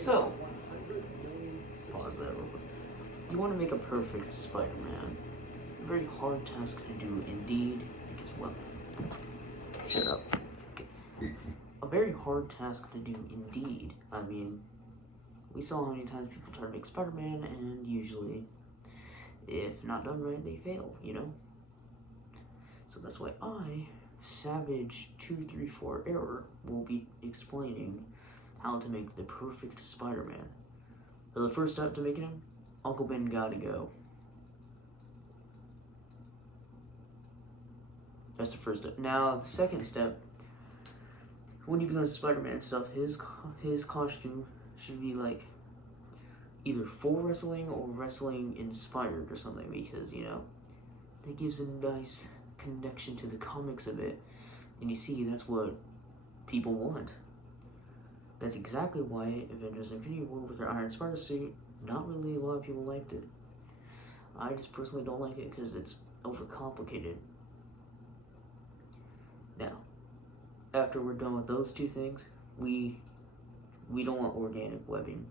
So, pause that real quick. You want to make a perfect Spider-Man. A very hard task to do indeed, because, well, shut up. Okay. A very hard task to do indeed. I mean, we saw how many times people try to make Spider-Man, and usually, if not done right, they fail, you know? So that's why I, Savage234 Error, will be explaining how to make the perfect Spider-Man. So the first step to making him, Uncle Ben gotta go. That's the first step. Now, the second step, when he becomes Spider-Man and stuff, his costume should be like either full wrestling or wrestling inspired or something, because, you know, that gives a nice connection to the comics of it. And you see, that's what people want. That's exactly why Avengers Infinity War with their Iron Spider suit, not really a lot of people liked it. I just personally don't like it because it's overcomplicated. Now, after we're done with those two things, we don't want organic webbing,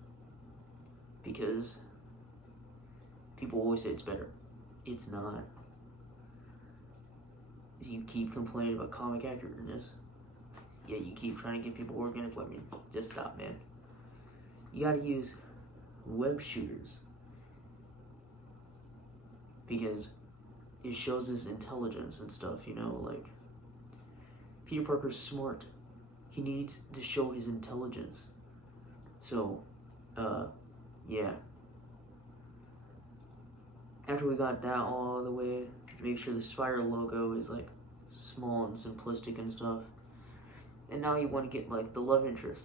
because people always say it's better. It's not. You keep complaining about comic accurateness, yet you keep trying to give people organic webbing. Just stop, man. You gotta use web shooters, because it shows his intelligence and stuff, you know, like, Peter Parker's smart. He needs to show his intelligence. So, yeah. After we got that all the way, make sure the spider logo is like small and simplistic and stuff. And now you want to get like the love interest.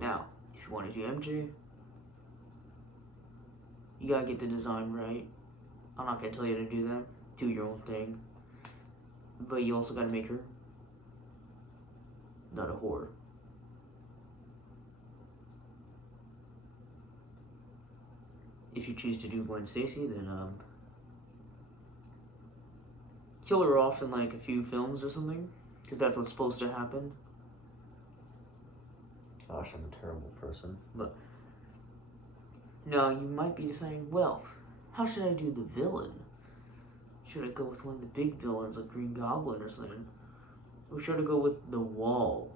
Now, if you want to do MJ, you gotta get the design right. I'm not gonna tell you to do that. Do your own thing. But you also gotta make her not a whore. If you choose to do Gwen Stacy, then kill her off in like a few films or something, because that's what's supposed to happen. Gosh, I'm a terrible person. But now you might be deciding, well, how should I do the villain? Should I go with one of the big villains like Green Goblin or something? Or should I go with the Wall?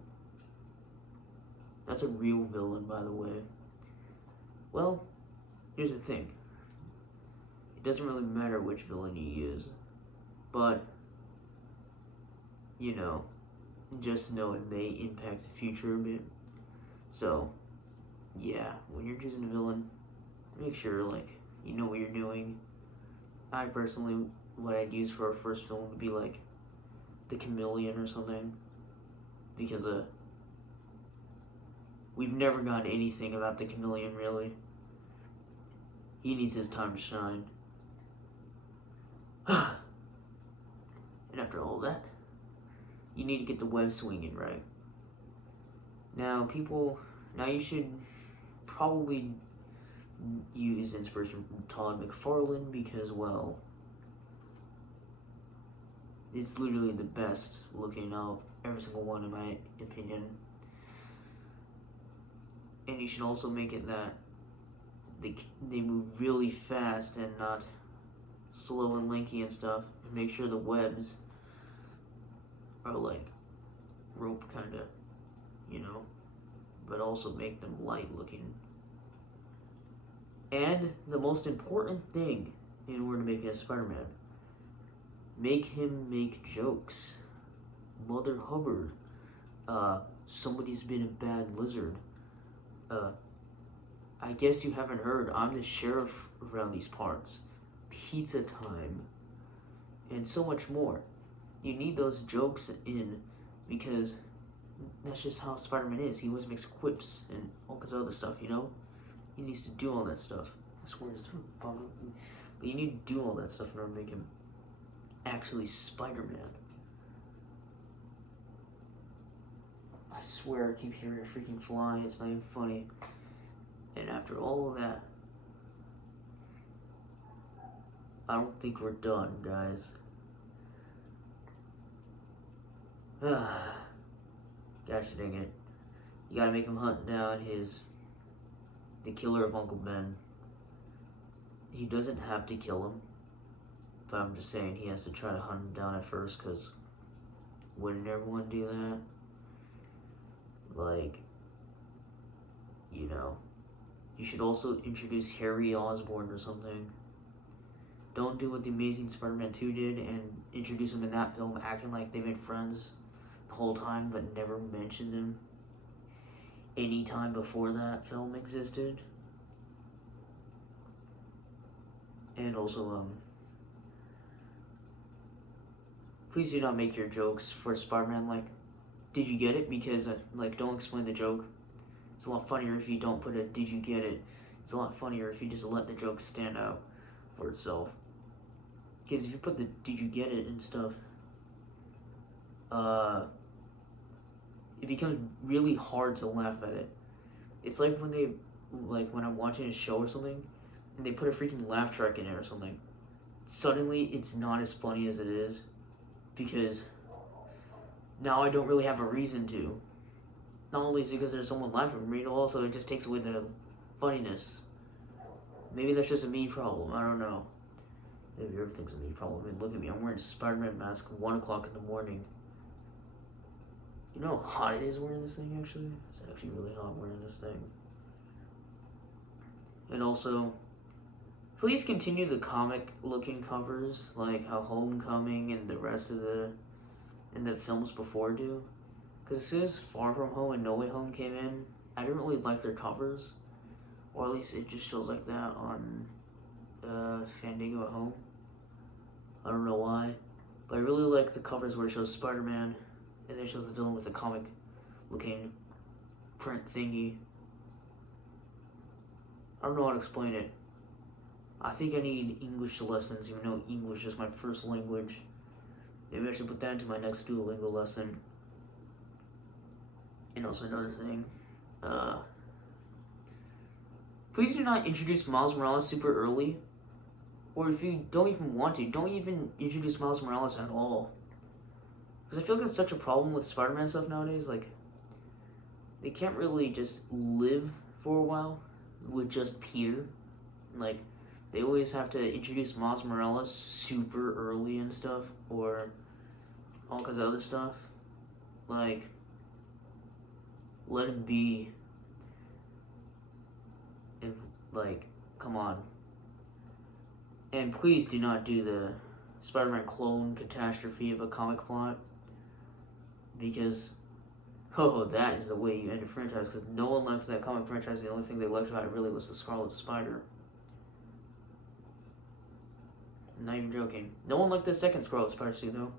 That's a real villain, by the way. Well, here's the thing. It doesn't really matter which villain you use, but, you know, just know it may impact the future a bit. So, yeah, when you're choosing a villain, make sure, like, you know what you're doing. I personally, what I'd use for our first film would be, like, the Chameleon or something, because, we've never gotten anything about the Chameleon, really. He needs his time to shine. And after all that, you need to get the web swinging right. Now, you should probably use inspiration from Todd McFarlane, because, well, it's literally the best looking of every single one, in my opinion. And you should also make it that they move really fast and not slow and lanky and stuff. And make sure the webs are like rope kind of, you know, but also make them light looking. And the most important thing in order to make it a Spider-Man, make him make jokes. Mother Hubbard, somebody's been a bad lizard. I guess you haven't heard, I'm the sheriff around these parts. Pizza time. And so much more. You need those jokes in, because that's just how Spider-Man is. He always makes quips and all kinds of other stuff, you know? He needs to do all that stuff. I swear it's but you need to do all that stuff in order to make him actually Spider-Man. I swear I keep hearing a freaking fly. It's not even funny. And after all of that, I don't think we're done, guys. Gosh dang it. You gotta make him hunt down his the killer of Uncle Ben. He doesn't have to kill him, but I'm just saying he has to try to hunt him down at first, because wouldn't everyone do that? Like, you know, you should also introduce Harry Osborn or something. Don't do what the Amazing Spider-Man 2 did and introduce him in that film acting like they've been friends the whole time but never mentioned him any time before that film existed. And also, please do not make your jokes for Spider-Man like, did you get it? Because, like, don't explain the joke. It's a lot funnier if you don't put a did you get it. It's a lot funnier if you just let the joke stand out for itself. Because if you put the did you get it and stuff, it becomes really hard to laugh at it. It's like when I'm watching a show or something, and they put a freaking laugh track in it or something. Suddenly, it's not as funny as it is, because now I don't really have a reason to. Not only is it because there's someone laughing at me, but also it just takes away the funniness. Maybe that's just a me problem, I don't know. Maybe everything's a me problem. I mean, look at me, I'm wearing a Spider-Man mask at 1 o'clock in the morning. You know how hot it is wearing this thing, actually? It's actually really hot wearing this thing. And also, please continue the comic-looking covers, like how Homecoming and the rest of the films before do. Because as soon as Far From Home and No Way Home came in, I didn't really like their covers. Or at least it just shows like that on Fandango at Home. I don't know why. But I really like the covers where it shows Spider-Man and then it shows the villain with a comic-looking print thingy. I don't know how to explain it. I think I need English lessons, even though English is my first language. Maybe I should put that into my next Duolingo lesson. And also another thing, please do not introduce Miles Morales super early. Or if you don't even want to, don't even introduce Miles Morales at all. Because I feel like it's such a problem with Spider-Man stuff nowadays. Like, they can't really just live for a while with just Peter. Like, they always have to introduce Miles Morales super early and stuff, or all kinds of other stuff. Like, let him be. And, like, come on. And please do not do the Spider-Man clone catastrophe of a comic plot. Because, that is the way you end a franchise. Because no one liked that comic franchise. The only thing they liked about it really was the Scarlet Spider. I'm not even joking. No one liked the second Scarlet Spider suit, though.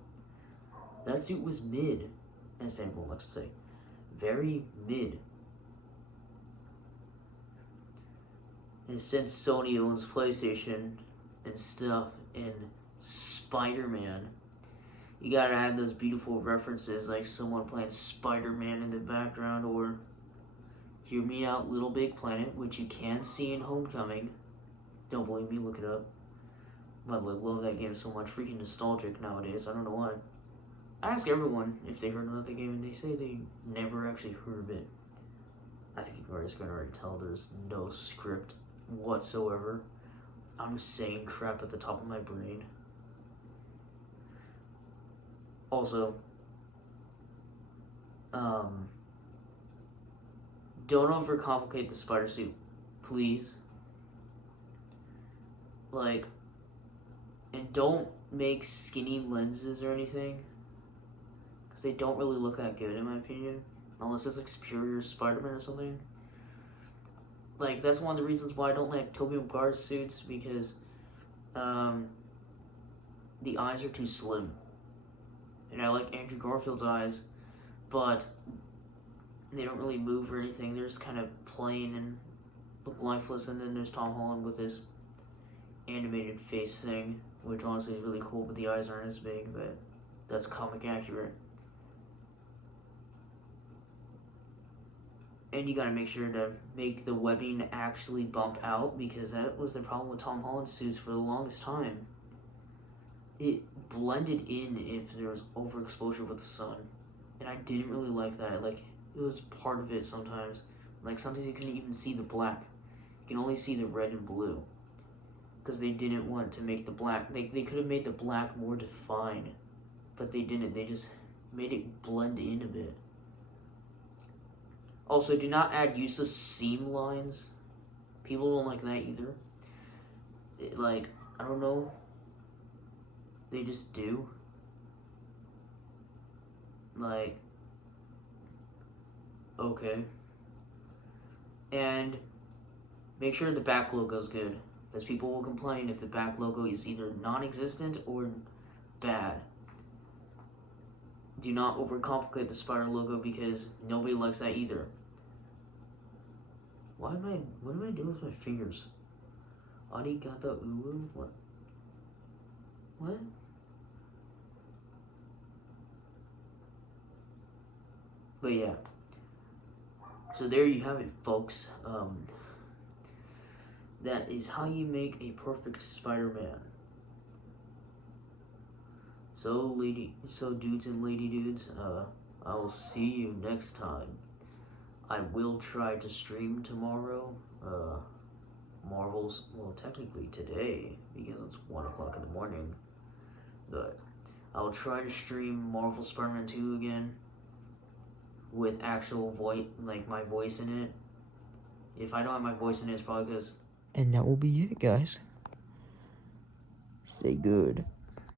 That suit was mid, as everyone likes to say. Very mid. And since Sony owns PlayStation and stuff and Spider-Man, you gotta add those beautiful references, like someone playing Spider-Man in the background, or hear me out, Little Big Planet, which you can see in Homecoming. Don't believe me, look it up. By the way, love that game so much. Freaking nostalgic nowadays. I don't know why. I ask everyone if they heard about the game, and they say they never actually heard of it. I think you guys can already tell there's no script whatsoever. I'm just saying crap at the top of my brain. Also, don't overcomplicate the spider suit, please. Like, and don't make skinny lenses or anything, because they don't really look that good in my opinion, unless it's like Superior Spider-Man or something. Like, that's one of the reasons why I don't like Tobey Maguire's suits, because the eyes are too slim. And I like Andrew Garfield's eyes, but they don't really move or anything. They're just kind of plain and look lifeless. And then there's Tom Holland with his animated face thing, which honestly is really cool, but the eyes aren't as big, but that's comic accurate. And you gotta make sure to make the webbing actually bump out, because that was the problem with Tom Holland's suits for the longest time. It blended in if there was overexposure with the sun, and I didn't really like that. Like, it was part of it sometimes. Like, sometimes you couldn't even see the black. You can only see the red and blue. Because they didn't want to make the black. They could have made the black more defined. But they didn't. They just made it blend in a bit. Also, do not add useless seam lines. People don't like that either. I don't know. They just do. Okay. And make sure the back logo is good. Because people will complain if the back logo is either non-existent or bad. Do not overcomplicate the spider logo because nobody likes that either. What am I doing with my fingers? Arigata uwu? What? What? But yeah. So there you have it, folks. That is how you make a perfect Spider-Man. So dudes and lady dudes, I will see you next time. I will try to stream tomorrow. Marvel's, well, technically today, because it's 1 o'clock in the morning. But I'll try to stream Marvel Spider-Man 2 again with actual voice, like my voice in it. If I don't have my voice in it, it's probably because. And that will be it, guys. Stay good.